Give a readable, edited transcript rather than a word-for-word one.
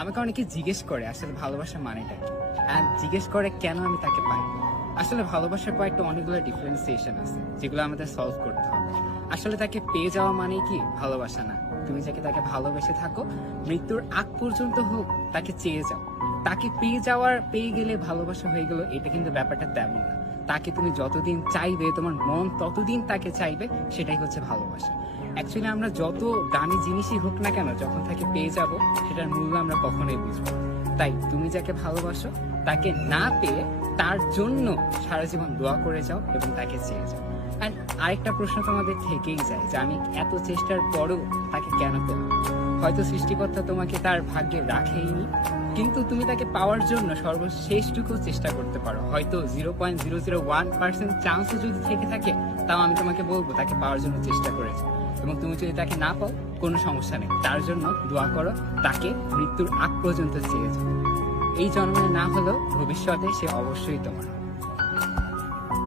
আমাকে অনেকে জিজ্ঞেস করে আসলে ভালোবাসা মানেটা কি, অ্যান্ড জিজ্ঞেস করে কেন আমি তাকে পাই। আসলে ভালোবাসার কয়েকটা অনেকগুলো ডিফারেন্সিয়েশন আছে যেগুলো আমাদের সলভ করতে হবে। আসলে তাকে পেয়ে যাওয়া মানেই কি ভালোবাসা না। তুমি যাকে তাকে ভালোবেসে থাকো, মৃত্যুর আগ পর্যন্ত হোক তাকে চেয়ে যাও। তাকে পেয়ে গেলে ভালোবাসা হয়ে গেল, এটা কিন্তু ব্যাপারটা তেমন না। তাকে তুমি যতদিন চাইবে, তোমার মন ততদিন তাকে চাইবে, সেটাই হচ্ছে ভালোবাসা। অ্যাকচুয়ালি আমরা যত দামি জিনিসই হোক না কেন, যখন তাকে পেয়ে যাব সেটার মূল্য আমরা কখনোই বুঝবো না। তাই তুমি যাকে ভালোবাসো, তাকে না পেয়ে তার জন্য সারা জীবন দোয়া করে যাও এবং তাকে চেয়ে যাও। অ্যান্ড আরেকটা প্রশ্ন তোমাদের থেকেই যায় যে আমি এত চেষ্টার পরও তাকে কেন পেলাম। হয়তো সৃষ্টিকর্তা তোমাকে তার ভাগ্যে রাখেইনি, কিন্তু তুমি তাকে পাওয়ার জন্য সর্বশেষটুকু চেষ্টা করতে পারো। হয়তো 0.001% চান্সও যদি থেকে থাকে, তাও আমি তোমাকে বলবো তাকে পাওয়ার জন্য চেষ্টা করেছো। এবং তুমি যদি তাকে না পাও, কোনো সমস্যা নেই, তার জন্য দোয়া করো, তাকে মৃত্যুর আগ পর্যন্ত চেয়ে যাও। এই জন্মে না হলেও ভবিষ্যতে সে অবশ্যই তোমার।